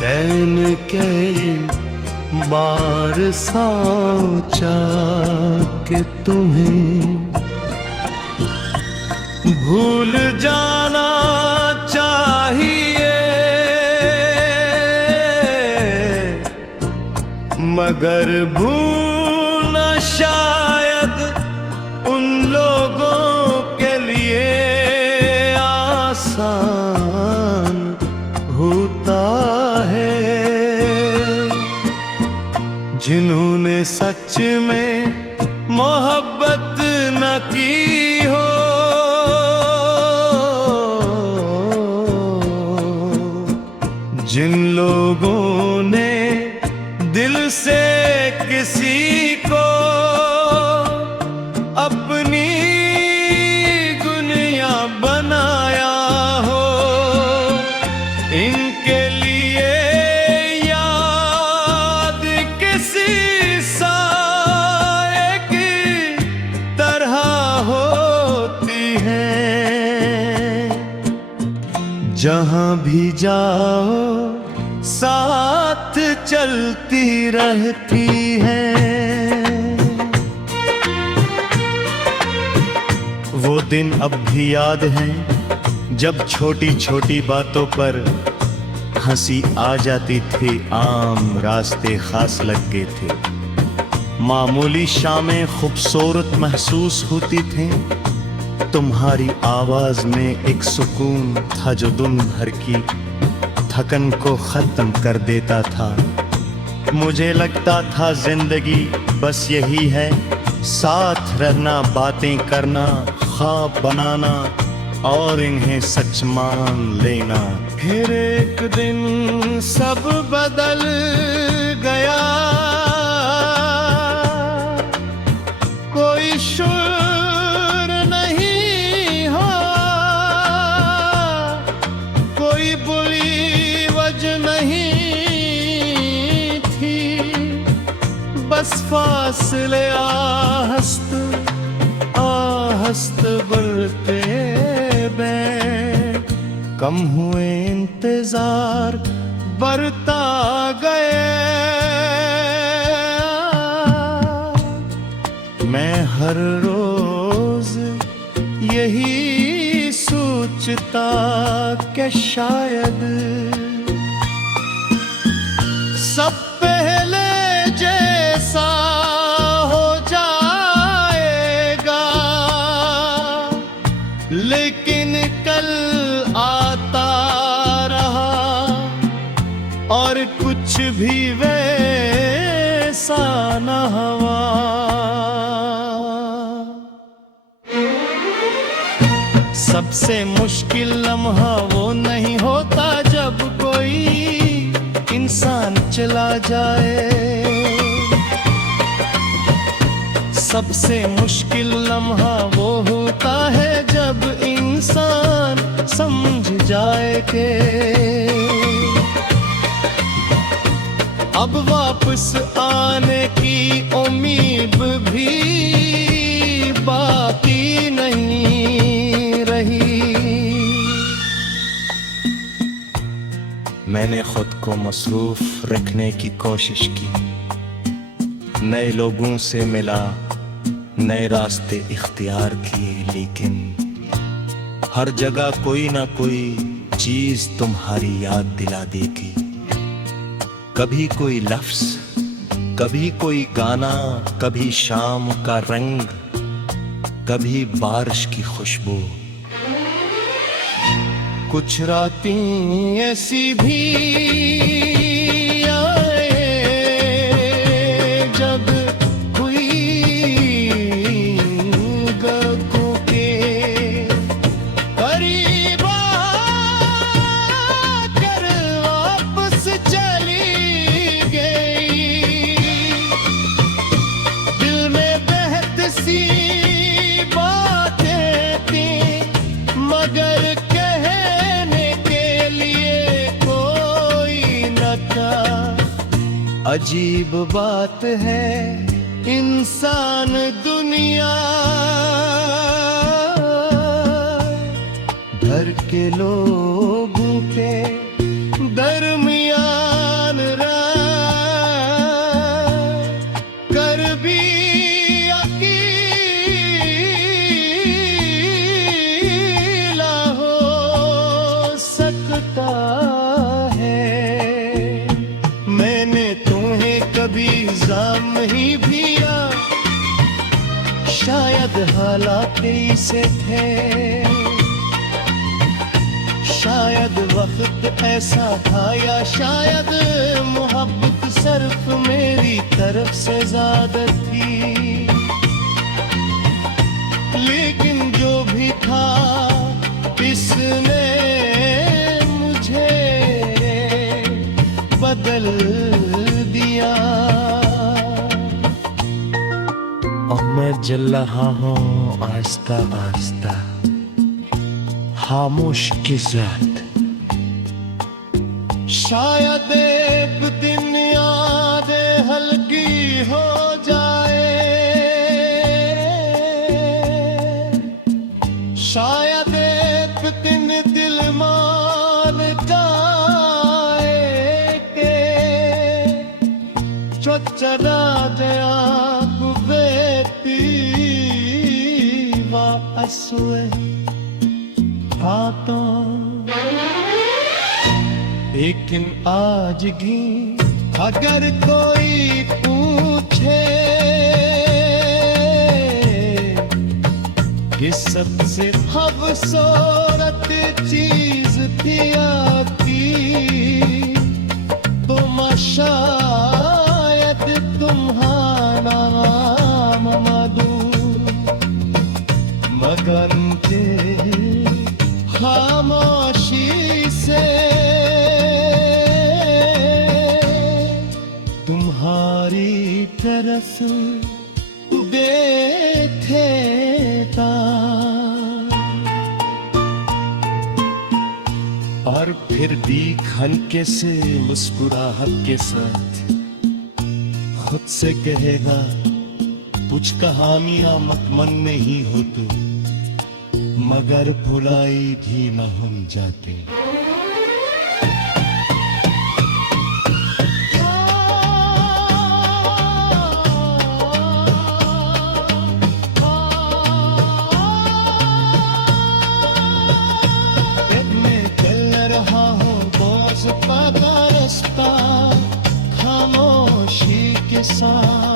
तैन के बार सोचा कि तुम्हें भूल जाना चाहिए, मगर भूलना शायद उन लोगों के लिए आसान होता है जिन्होंने सच में मोहब्बत न की हो। जिन लोगों ने दिल से किसी को अपनी दुनिया बनाया हो, इनके लिए याद किसी साए की तरह होती है। जहां भी जाओ साथ चलती रहती है। वो दिन अब भी याद हैं जब छोटी छोटी बातों पर हंसी आ जाती थी, आम रास्ते खास लग गए थे, मामूली शामें खूबसूरत महसूस होती थी। तुम्हारी आवाज में एक सुकून था जो दिन भर की थकन को खत्म कर देता था। मुझे लगता था जिंदगी बस यही है, साथ रहना, बातें करना, ख्वाब बनाना और इन्हें सच मान लेना। फिर एक दिन सब बदल गया, कोई शुर नहीं हो, कोई बुरी वजह नहीं थी, बस फासले आहस्त आहस्त बढ़ते बैठ, कम हुए इंतजार बढ़ता गए। मैं हर रोज यही सोचता कि शायद सब पहले जैसा हो जाएगा, लेकिन कल आता रहा और कुछ भी वैसा न हुआ। सबसे मुश्किल लम्हा वो नहीं होता जब कोई इंसान चला जाए, सबसे मुश्किल लम्हा वो होता है जब इंसान समझ जाए कि अब वापस आने की उम्मीद भी बाकी नहीं रही। मैंने खुद को मसरूफ रखने की कोशिश की, नए लोगों से मिला, नए रास्ते इख्तियार किए, लेकिन हर जगह कोई ना कोई चीज तुम्हारी याद दिला देगी। कभी कोई लफ्ज, कभी कोई गाना, कभी शाम का रंग, कभी बारिश की खुशबू। कुछ रातें ऐसी भी आए जब कोई गगों के करीब आकर वापस चली गई, दिल में बहत सी बातें थी मगर अजीब बात है इंसान दुनिया, घर के लोगों के दरमियान से थे। शायद वक्त ऐसा था या शायद मोहब्बत सिर्फ मेरी तरफ से ज्यादा थी। लेकिन जो भी था इसने मुझे बदल दिया। और मैं जल रहा हूँ आस्ता आस्ता खामोश के साथ। शायद एक दिन यादें हल्की हो जाए, शायद एक दिन दिल मान जाए के जो चला गया बेटी वापस हुए हाथों। लेकिन आज भी अगर कोई पूछे कि सबसे खूबसूरत चीज थी आपकी तो शायद तुम्हारा नाम मधु मगन थे खामोशी से तुम्हारी तरफ देखे था। और फिर भी हल्के से मुस्कुराहट के साथ खुद से कहेगा कुछ कहानियां मत मन में ही हो तो, मगर भुलाई भी न हम जाते। मैं चल रहा हूँ बोझ पाता रास्ता खामोशी के साथ।